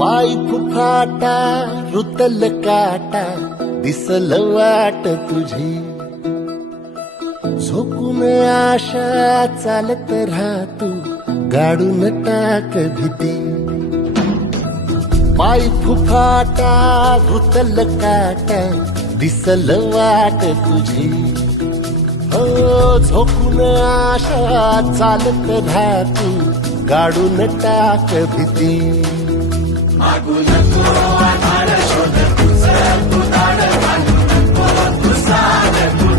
पाय फुफाटा रुतल काटा दिसल वाट तुझी झोकून आशा चालत राहा तू गाडून टाक भीती पाय फुफाटा रुतल काटा दिसल वाट तुझी हो झोकून आशा चालत राहा तू गाडून टाक भीती मागू नको आधार शोध तुझं तू दाड मागू नको तू साध तू